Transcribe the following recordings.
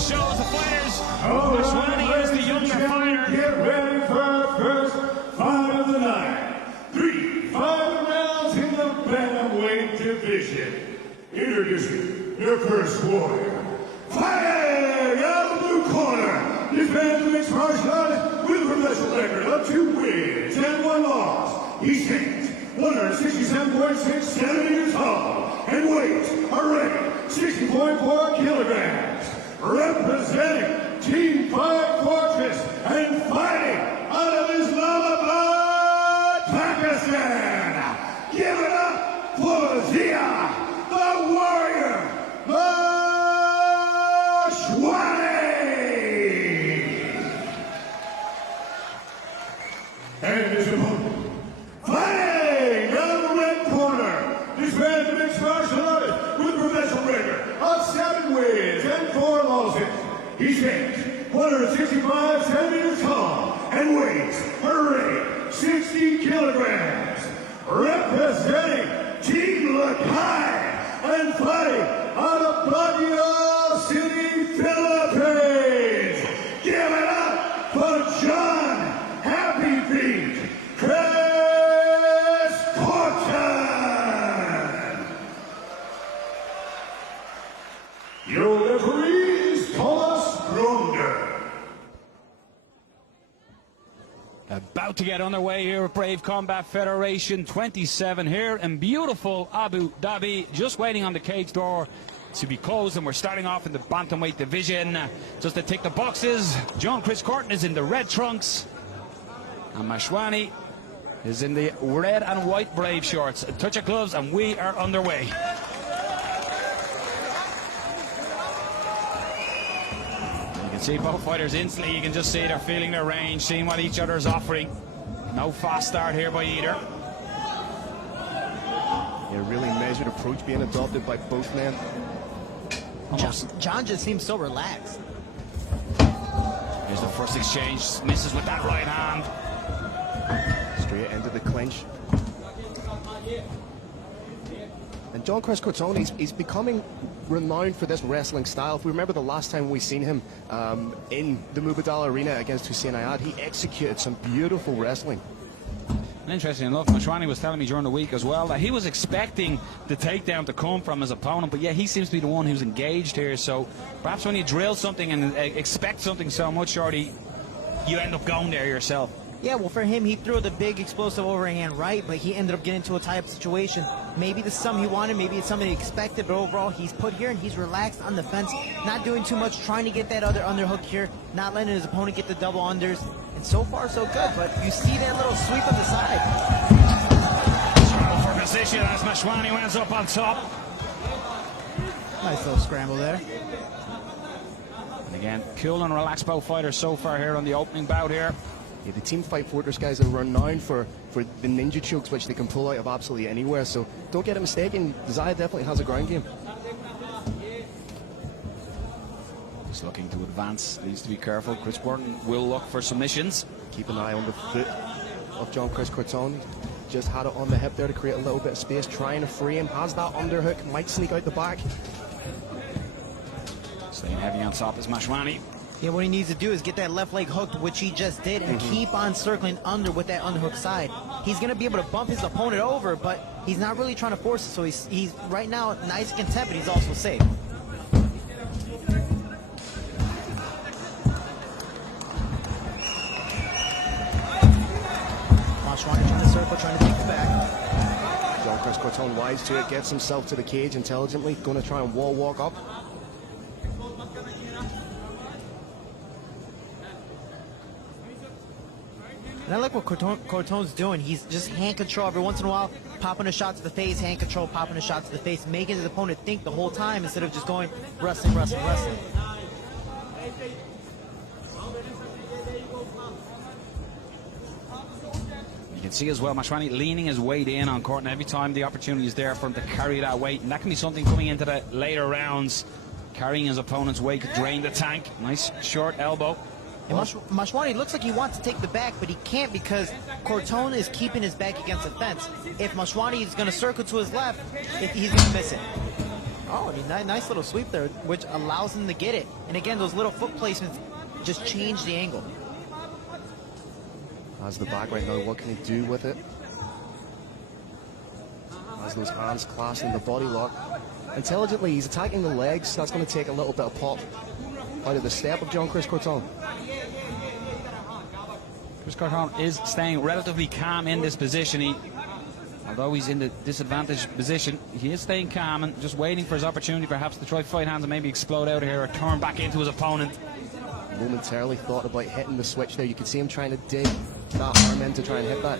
just shows the fighters. Mashwani is the younger fighter. Get ready for our first fight of the night. 3 fight rounds in the bantamweight division. Introducing your first warrior. Fighting out of the blue corner. This man's a mixed martial artist with a professional record of 2 wins and 1 loss. He stands 167.6 centimeters tall and weighs a record 60.4 kilograms. Representing Team 5 Fortress and fighting out of Islamabad, Pakistan. Give it up for Zia, the Warrior Mashwani. And his opponent, fighting out of the red corner, this man's a mixed martial artist with a professional record of 7 wins and 4 losses. He stands 165 centimeters tall and weighs a record 60 kilograms. Representing Team Lakai and fighting out of Baguio City, Philippines. Give it up for John Happy Feet, cris, corton. Your referee is Thomas Grunder. About to get underway here at Brave Combat Federation 27 here in beautiful Abu Dhabi. Just waiting on the cage door to be closed, and we're starting off in the bantamweight division. Just to tick the boxes, John Chris Corton is in the red trunks, and Mashwani is in the red and white Brave shorts. A touch of gloves, and we are underway. See both fighters instantly, you can just see they're feeling their range, seeing what each other is offering. No fast start here by either. Yeah, really measured approach being adopted by both men. John just seems so relaxed. Here's the first exchange, misses with that right hand. Straight into the clinch. And John Chris Corton, he's becoming renowned for this wrestling style. If we remember the last time we seen him in the Mubadala Arena against Hussein Ayad, he executed some beautiful wrestling. Interesting enough, Mashwani was telling me during the week as well that he was expecting the takedown to come from his opponent, but yeah, he seems to be the one who's engaged here. So perhaps when you drill something and expect something so much, Shorty, you end up going there yourself. Yeah, well, for him, he threw the big explosive overhand right, but he ended up getting into a tie-up situation. Maybe this is something he wanted, maybe it's something he expected, but overall, he's put here and he's relaxed on the fence, not doing too much, trying to get that other underhook here, not letting his opponent get the double unders. And so far, so good, but you see that little sweep of the side. Scramble for position as Mashwani ends up on top. Nice little scramble there. And again, cool and relaxed both fighters so far here on the opening bout here. Yeah, the Team 5 Fortress guys are renowned for the ninja chokes, which they can pull out of absolutely anywhere. So don't get it mistaken, Zia definitely has a ground game. Just looking to advance, needs to be careful. Chris Corton will look for submissions. Keep an eye on the foot of John Chris Corton. Just had it on the hip there to create a little bit of space, trying to free him. Has that underhook, might sneak out the back. Staying heavy on top is Mashwani. Yeah, what he needs to do is get that left leg hooked, which he just did, and keep on circling under with that underhook side. He's going to be able to bump his opponent over, but he's not really trying to force it, so he's right now nice and content, but he's also safe. Mashwani trying to circle, trying to take it back. John Chris Corton wise to it, gets himself to the cage intelligently, going to try and wall walk up. And I like what Corton's doing. He's just hand control every once in a while, popping a shot to the face, hand control, popping a shot to the face, making his opponent think the whole time instead of just going wrestling, wrestling, wrestling. You can see as well Mashwani leaning his weight in on Corton every time the opportunity is there for him to carry that weight, and that can be something coming into the later rounds. Carrying his opponent's weight could drain the tank. Nice short elbow. And Mashwani looks like he wants to take the back, but he can't because Corton is keeping his back against the fence. If Mashwani is going to circle to his left, he's going to miss it. Oh, I mean, nice little sweep there, which allows him to get it. And again, those little foot placements just change the angle. Has the back right now, what can he do with it? Has those hands clasped in the body lock. Intelligently, he's attacking the legs. That's going to take a little bit of pop out of the step of John-Chris Corton. Chris Corton is staying relatively calm in this position. Although he's in the disadvantaged position, he is staying calm and just waiting for his opportunity perhaps to try fight hands and maybe explode out of here or turn back into his opponent. Momentarily thought about hitting the switch there. You can see him trying to dig that arm in to try and hit that.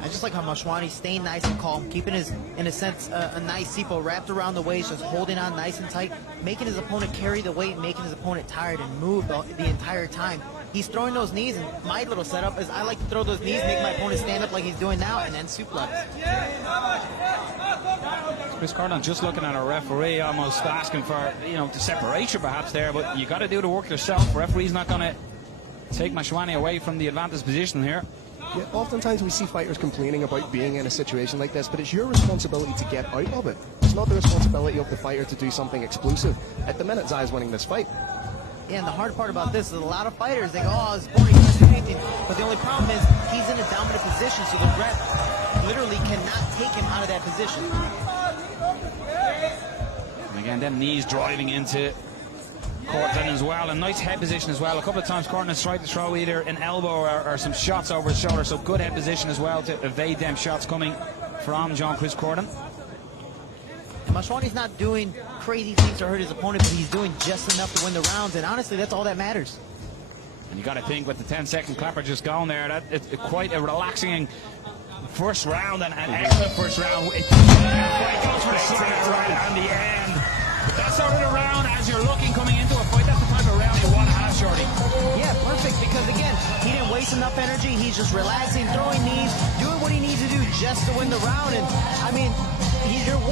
I just like how Mashwani's staying nice and calm, keeping his, in a sense, a nice seepo wrapped around the waist, just holding on nice and tight, making his opponent carry the weight, making his opponent tired and move the entire time. He's throwing those knees, and my little setup is I like to throw those knees, make my opponent stand up like he's doing now, and then suplex. Chris Corton just looking at our referee, almost asking for, to separation perhaps there, but you got to do the work yourself. The referee's not going to take Mashwani away from the advantage position here. Yeah, oftentimes we see fighters complaining about being in a situation like this, but it's your responsibility to get out of it. It's not the responsibility of the fighter to do something explosive. At the minute, Zia's winning this fight. Yeah, and the hard part about this is a lot of fighters, they go, oh, his opponent can't do anything. But the only problem is he's in a dominant position, so the ref literally cannot take him out of that position. And again, them knees driving into Corton as well, and nice head position as well. A couple of times Corton has tried to throw either an elbow or some shots over his shoulder, so good head position as well to evade them shots coming from John-Chris Corton. And Mashwani's not doing crazy things to hurt his opponent, but he's doing just enough to win the rounds, and honestly, that's all that matters. And you got to think with the 10-second clapper just going there, that it's quite a relaxing first round and an excellent first round. It goes for the second right on the end. But that's sort of the round as you're looking coming into a fight. That's the type of round you want to have, Shorty. Yeah, perfect, because again, he didn't waste enough energy. He's just relaxing, throwing knees, doing what he needs to do just to win the round. And I mean,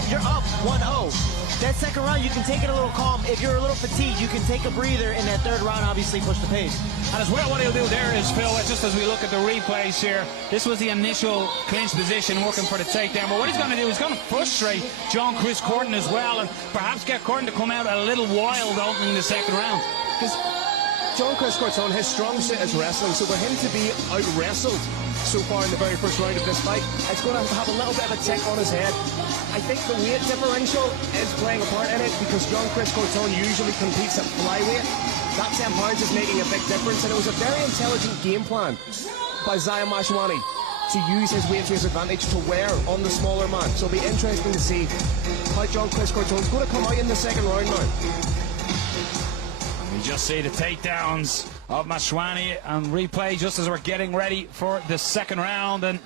you're up 1-0. That second round, you can take it a little calm. If you're a little fatigued, you can take a breather. In that third round, obviously push the pace. And as well, what he'll do there is, Phil, just as we look at the replays here, this was the initial clinch position working for the takedown. But what he's going to do is going to frustrate John-Chris Corton as well, and perhaps get Corton to come out a little wild opening the second round. Because John-Chris Corton, his strong suit is wrestling, so for him to be out-wrestled so far in the very first round of this fight, it's going to have a little bit of a tick on his head. I think the weight differential is playing a part in it, because John-Chris Corton usually competes at flyweight. That 10 pounds is making a big difference, and it was a very intelligent game plan by Zia Mashwani to use his weight to his advantage to wear on the smaller man. So it'll be interesting to see how John-Chris Corton's going to come out in the second round now. We just see the takedowns of Mashwani on replay just as we're getting ready for the second round. And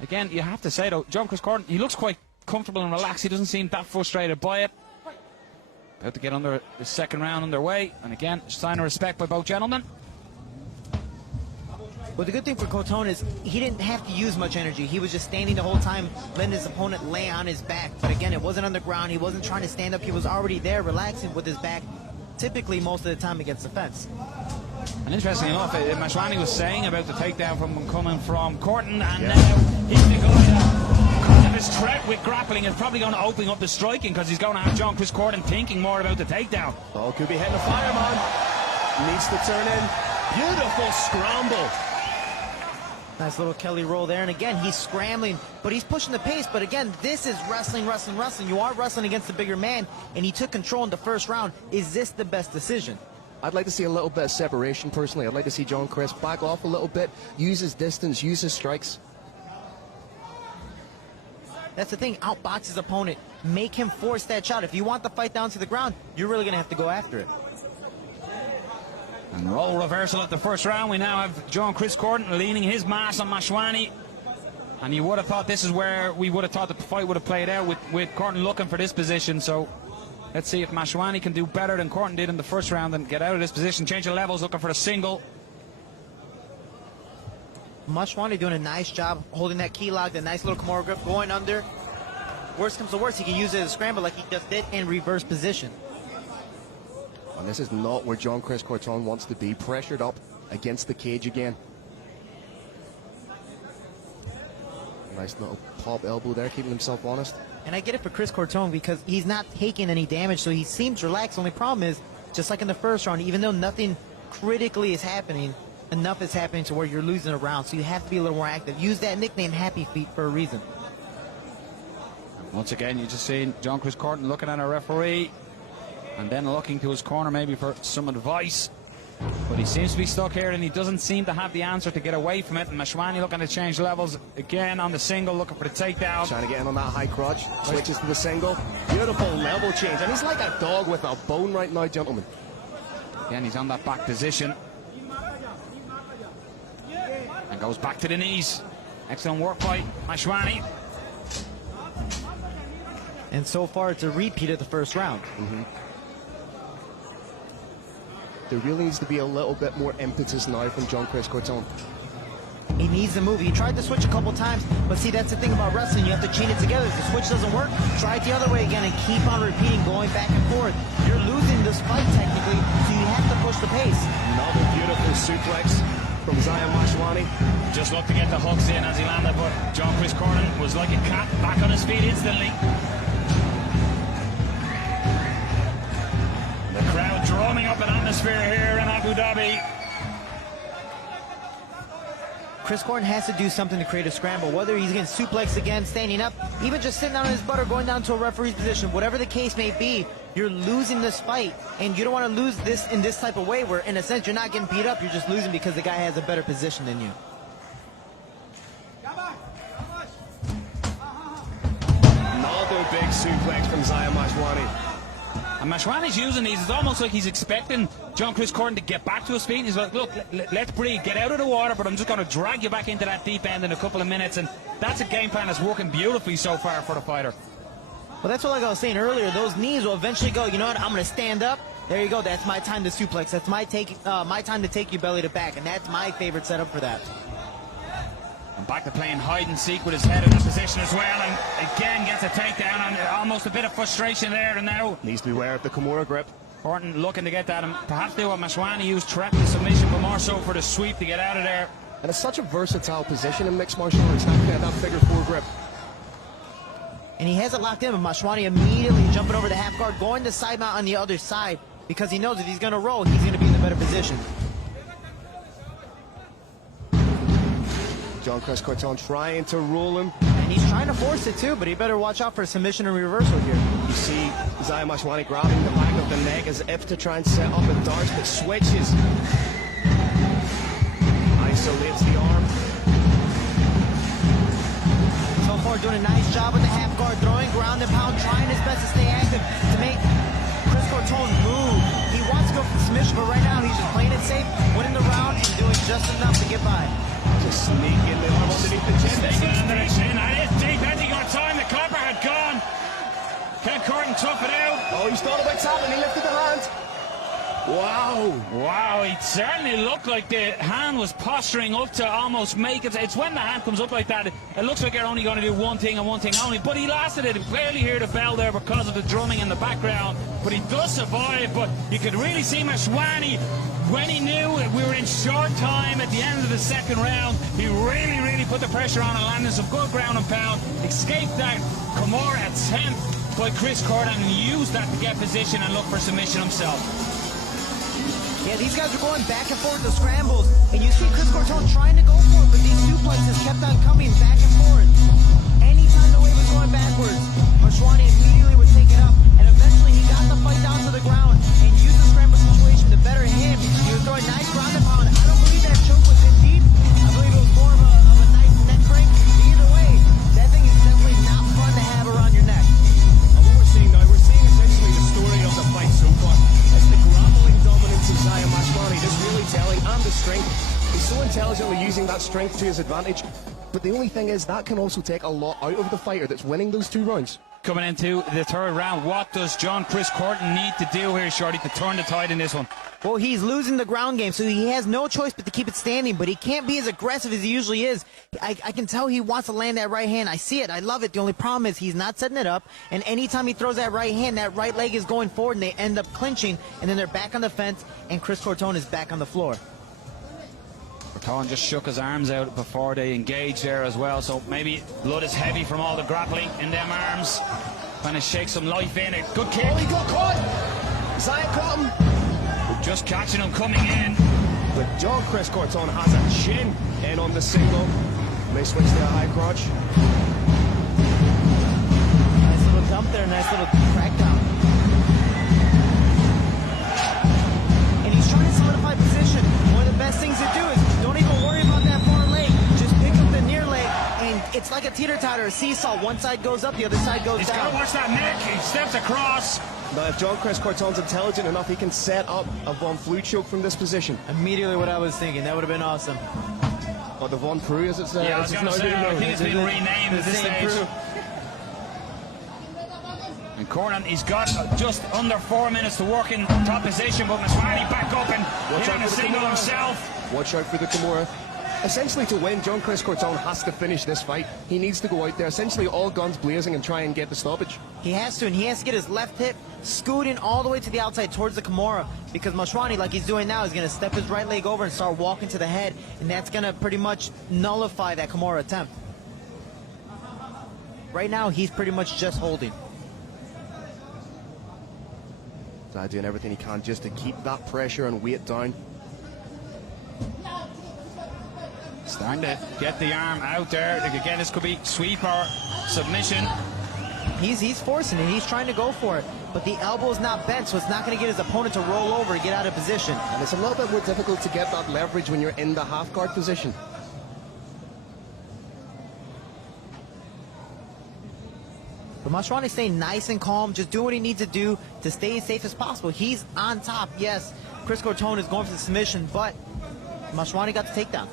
again, you have to say though, John-Chris Corton, he looks quite comfortable and relaxed. He doesn't seem that frustrated by it. About to get under the second round underway. And again, sign of respect by both gentlemen. Well, the good thing for Corton is he didn't have to use much energy. He was just standing the whole time, letting his opponent lay on his back. But again, it wasn't on the ground. He wasn't trying to stand up. He was already there, relaxing with his back, typically most of the time against the fence. And interesting enough, Mashwani was saying about the takedown coming from Corton, and now he's the guy because of his threat with grappling is probably going to open up the striking, because he's going to have John-Chris Corton thinking more about the takedown. Oh, could be hitting a fireman. Needs to turn in. Beautiful scramble. Nice little Kelly roll there, and again, he's scrambling, but he's pushing the pace. But again, this is wrestling. You are wrestling against the bigger man, and he took control in the first round. Is this the best decision? I'd like to see a little bit of separation, personally. I'd like to see John-Chris back off a little bit, use his distance, use his strikes. That's the thing, outbox his opponent. Make him force that shot. If you want the fight down to the ground, you're really going to have to go after it. And role reversal at the first round. We now have John-Chris Corton leaning his mass on Mashwani. And you would have thought this is where we would have thought the fight would have played out, with Corton looking for this position. So let's see if Mashwani can do better than Corton did in the first round and get out of this position. Change of levels, looking for a single. Mashwani doing a nice job holding that key lock, the nice little Kimura grip, going under. Worst comes to worst, he can use it as a scramble like he just did in reverse position. And this is not where John-Chris Corton wants to be, pressured up against the cage again. Nice little pop elbow there, keeping himself honest. And I get it for Cris Corton because he's not taking any damage, so he seems relaxed. Only problem is, just like in the first round, even though nothing critically is happening, enough is happening to where you're losing a round, so you have to be a little more active. Use that nickname Happy Feet for a reason. Once again, you just seen John Cris Corton looking at a referee and then looking to his corner maybe for some advice. But he seems to be stuck here and he doesn't seem to have the answer to get away from it. And Mashwani looking to change levels again on the single, looking for the takedown. Trying to get in on that high crotch, switches to the single. Beautiful level change, and he's like a dog with a bone right now, gentlemen. Again, he's on that back position. And goes back to the knees. Excellent work by Mashwani. And so far, it's a repeat of the first round. There really needs to be a little bit more impetus now from John Cris Corton. He needs to move. He tried to switch a couple times, but see, that's the thing about wrestling. You have to chain it together. If the switch doesn't work, try it the other way again and keep on repeating, going back and forth. You're losing this fight technically, so you have to push the pace. Another beautiful suplex from Zia Mashwani. Just looked to get the hooks in as he landed, but John Cris Corton was like a cat, back on his feet instantly. The crowd drumming up an atmosphere here in Abu Dhabi. Cris Corton has to do something to create a scramble, whether he's getting suplexed again, standing up, even just sitting down on his butt or going down to a referee's position. Whatever the case may be, you're losing this fight, and you don't want to lose this in this type of way where, in a sense, you're not getting beat up, you're just losing because the guy has a better position than you. Another big suplex from Zia Mashwani. And Mashwani's using these. It's almost like he's expecting John Cris Corton to get back to his feet. He's like, look, let's breathe, get out of the water, but I'm just going to drag you back into that deep end in a couple of minutes. And that's a game plan that's working beautifully so far for the fighter. Well, that's what like I was saying earlier. Those knees will eventually go, you know what, I'm going to stand up. There you go. That's my time to suplex. That's my time to take you belly to back. And that's my favorite setup for that. And back to playing hide and seek with his head in that position as well. And again gets a takedown and almost a bit of frustration there. And now Needs to beware of the Kimura grip. Corton looking to get that and perhaps do what Mashwani used, trap the submission, but more so for the sweep to get out of there. And it's such a versatile position in mixed martial arts, that figure four grip. And he has it locked in, but Mashwani immediately jumping over the half guard, going to side mount on the other side, because he knows if he's going to roll, he's going to be in the better position. John Cris Corton trying to roll him. And he's trying to force it too, but he better watch out for a submission and reversal here. You see Zia Mashwani grabbing the back of the neck as if to try and set up a dart, but switches. Isolates the arm. So far doing a nice job with the half guard, throwing ground and pound, trying his best to stay active to make Cris Corton move. He wants to go for the submission, but right now he's just playing it safe, winning the round and doing just enough to get by. Just sneaking the arm underneath the chin. Sneaking under the chin. That is deep. Has he got time? The copper had gone. Can Corton tough it out? Oh, he's thought about tapping. He lifted the hand. Wow. Wow, it certainly looked like the hand was posturing up to almost make it. It's when the hand comes up like that, it looks like you're only going to do one thing and one thing only. But he lasted it. Clearly hear the bell there because of the drumming in the background. But he does survive. But you could really see Mashwani, when he knew we were in short time at the end of the second round, he really put the pressure on and landed some good ground and pound. Escaped that Kimura at 10th by Cris Corton and used that to get position and look for submission himself. Yeah, these guys are going back and forth, the scrambles, and you see Cris Corton trying to go for it, but these suplexes kept on coming back and forth. Anytime the wave was going backwards, Mashwani immediately would take it up, and eventually he got the fight down to the ground and used the scramble situation to better him. He was throwing nice ground and pound. I don't believe that choke was in deep. I believe it was more of a nice neck break. Either way, that thing is definitely not fun to have around your neck. And what we're seeing now, we're seeing essentially the story of the fight so far. It's the grappling dominance of Zia Mashwani that's really telling, and the strength. He's so intelligently using that strength to his advantage. But the only thing is, that can also take a lot out of the fighter that's winning those 2 rounds. Coming into the third round, what does John Cris Corton need to do here, Shorty, to turn the tide in this one? Well, he's losing the ground game, so he has no choice but to keep it standing, but he can't be as aggressive as he usually is. I can tell he wants to land that right hand. I see it. I love it. The only problem is he's not setting it up, and anytime he throws that right hand, that right leg is going forward, and they end up clinching, and then they're back on the fence, and Cris Corton is back on the floor. For Corton just shook his arms out before they engaged there as well, so maybe blood is heavy from all the grappling in them arms. Trying to shake some life in it. Good kick. Oh, he got caught! Zia caught him! Just catching him coming in. But John Chris Corton has a chin in on the single. May switch to a high crotch. Nice little dump there, nice little crackdown. And he's trying to solidify position. One of the best things to do is don't even worry about that far leg. Just pick up the near leg, and it's like a teeter-totter, a seesaw. One side goes up, the other side goes He's down. got to watch that neck. He steps across. Now, if John Chris Corton's intelligent enough, he can set up a Von Flue choke from this position. Immediately what I was thinking. That would have been awesome. Or the Von Prue, as it's Yeah, I was going to say, I think it's been renamed at this stage. And Corton, he's got just under 4 minutes to work in top position, but Mashwani back up and hitting a single himself. Watch out for the Kimura. Essentially, to win, John Chris Corton has to finish this fight. He needs to go out there, essentially all guns blazing, and try and get the stoppage. He has to, and he has to get his left hip scooting all the way to the outside towards the Kimura, because Mashwani, like he's doing now, is going to step his right leg over and start walking to the head, and that's going to pretty much nullify that Kimura attempt. Right now, he's pretty much just holding. Zia doing everything he can just to keep that pressure and weight down. Starting to get the arm out there. Again, this could be sweep or submission. He's forcing it. He's trying to go for it. But the elbow is not bent, so it's not going to get his opponent to roll over and get out of position. And it's a little bit more difficult to get that leverage when you're in the half guard position. But Mashwani's staying nice and calm, just doing what he needs to do to stay as safe as possible. He's on top. Yes, Chris Corton is going for the submission, but Mashwani got the takedown.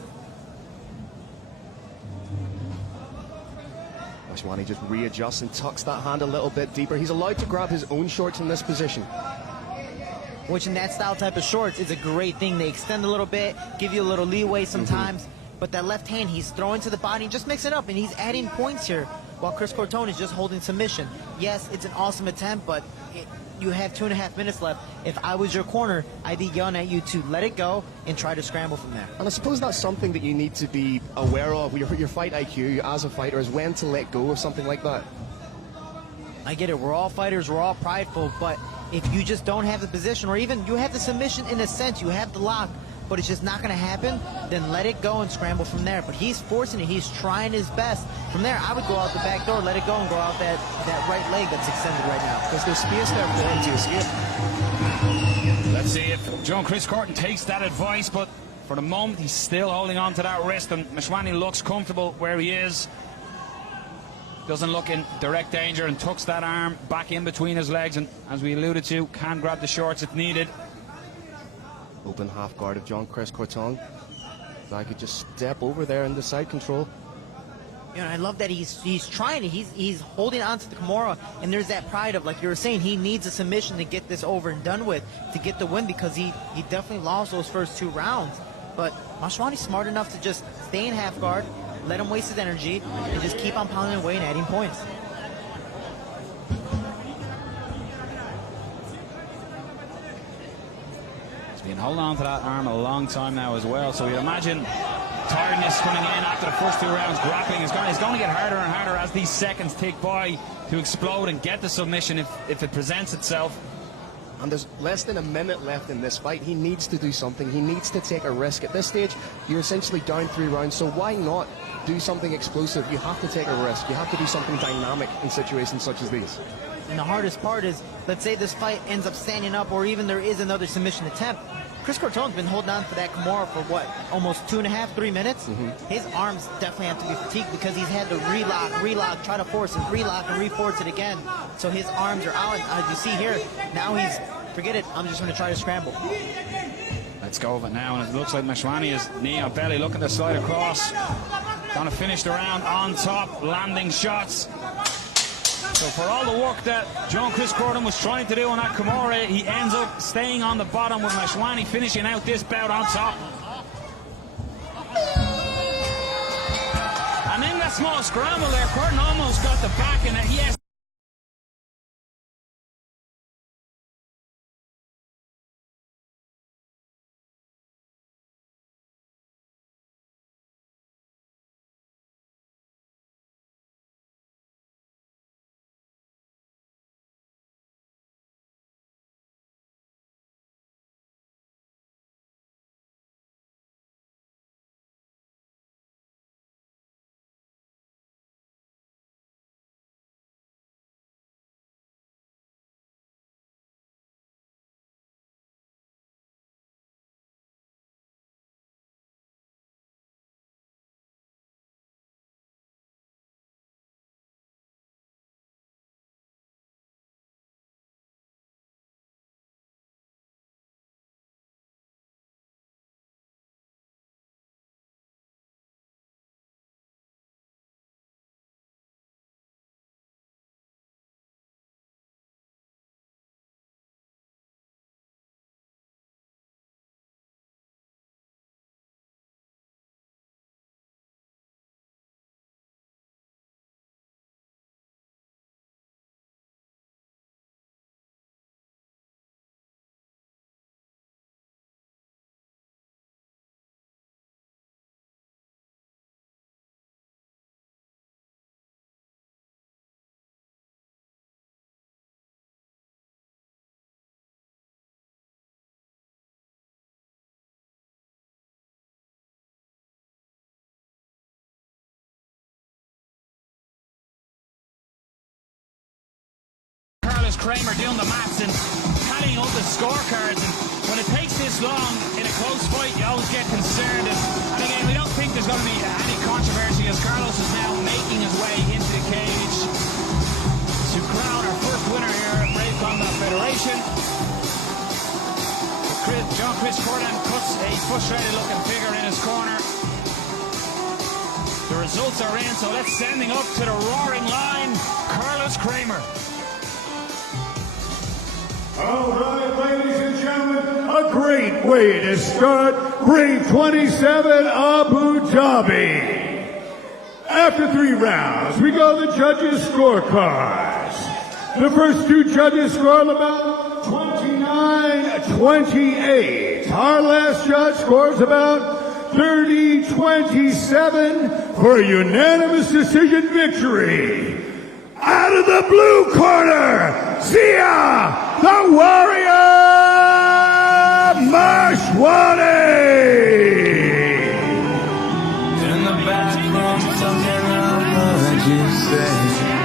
Mashwani just readjusts and tucks that hand a little bit deeper. He's allowed to grab his own shorts in this position. Which in that style type of shorts is a great thing. They extend a little bit, give you a little leeway sometimes. But that left hand, he's throwing to the body, just mix it up, and he's adding points here, while Chris Corton is just holding submission. Yes, it's an awesome attempt, but you have 2.5 minutes left. If I was your corner, I'd be yelling at you to let it go and try to scramble from there. And I suppose that's something that you need to be aware of. Your fight IQ as a fighter is when to let go of something like that. I get it. We're all fighters. We're all prideful. But if you just don't have the position, or even you have the submission in a sense, you have the lock, but it's just not going to happen, then let it go and scramble from there. But he's forcing it. He's trying his best. From there, I would go out the back door, let it go, and go out that right leg that's extended right now. Because there's space there for him to escape. Let's see if John Chris Corton takes that advice, but for the moment, he's still holding on to that wrist, and Mashwani looks comfortable where he is. Doesn't look in direct danger and tucks that arm back in between his legs, and as we alluded to, can grab the shorts if needed. Open half guard of John Chris Corton. I could just step over there in the side control. You know, I love that he's trying it. He's holding on to the Kimura, and there's that pride of, like you were saying, he needs a submission to get this over and done with, to get the win, because he definitely lost those first 2 rounds. But Mashwani's smart enough to just stay in half guard, let him waste his energy, and just keep on pounding away and adding points. He's been holding on to that arm a long time now as well, so you imagine tiredness coming in after the first 2 rounds. Grappling is going to get harder and harder as these seconds tick by to explode and get the submission if it presents itself. And there's less than a minute left in this fight. He needs to do something. He needs to take a risk. At this stage, you're essentially down 3 rounds, so why not do something explosive? You have to take a risk. You have to do something dynamic in situations such as these. And the hardest part is, let's say this fight ends up standing up, or even there is another submission attempt. Chris Corton's been holding on for that Kimura for what, almost 2.5, 3 minutes? His arms definitely have to be fatigued, because he's had to relock, try to force it, relock and reforce it again. So his arms are out. As you see here, now he's, forget it, I'm just going to try to scramble. Let's go with it now, and it looks like Mashwani is knee on belly, looking to slide across. Going to finish the round on top, landing shots. So for all the work that John Chris Corton was trying to do on that Kimura, he ends up staying on the bottom, with Mashwani finishing out this bout on top. And in that small scramble there, Corton almost got the back, and yes, Kramer doing the maths and tallying up the scorecards. And when it takes this long in a close fight, you always get concerned. And again, we don't think there's going to be any controversy as Carlos is now making his way into the cage to crown our first winner here at Brave Combat Federation. Chris Corton puts a frustrated looking figure in his corner. The results are in, so let's send him up to the roaring line, Carlos Kramer. All right, ladies and gentlemen, a great way to start Brave 27 Abu Dhabi. After 3 rounds, we go to the judges' scorecards. The first 2 judges scored about 29-28. Our last judge scores about 30-27 for a unanimous decision victory. Out of the blue corner, Zia, the Warrior Mashwani. In the bathroom, something I heard you say.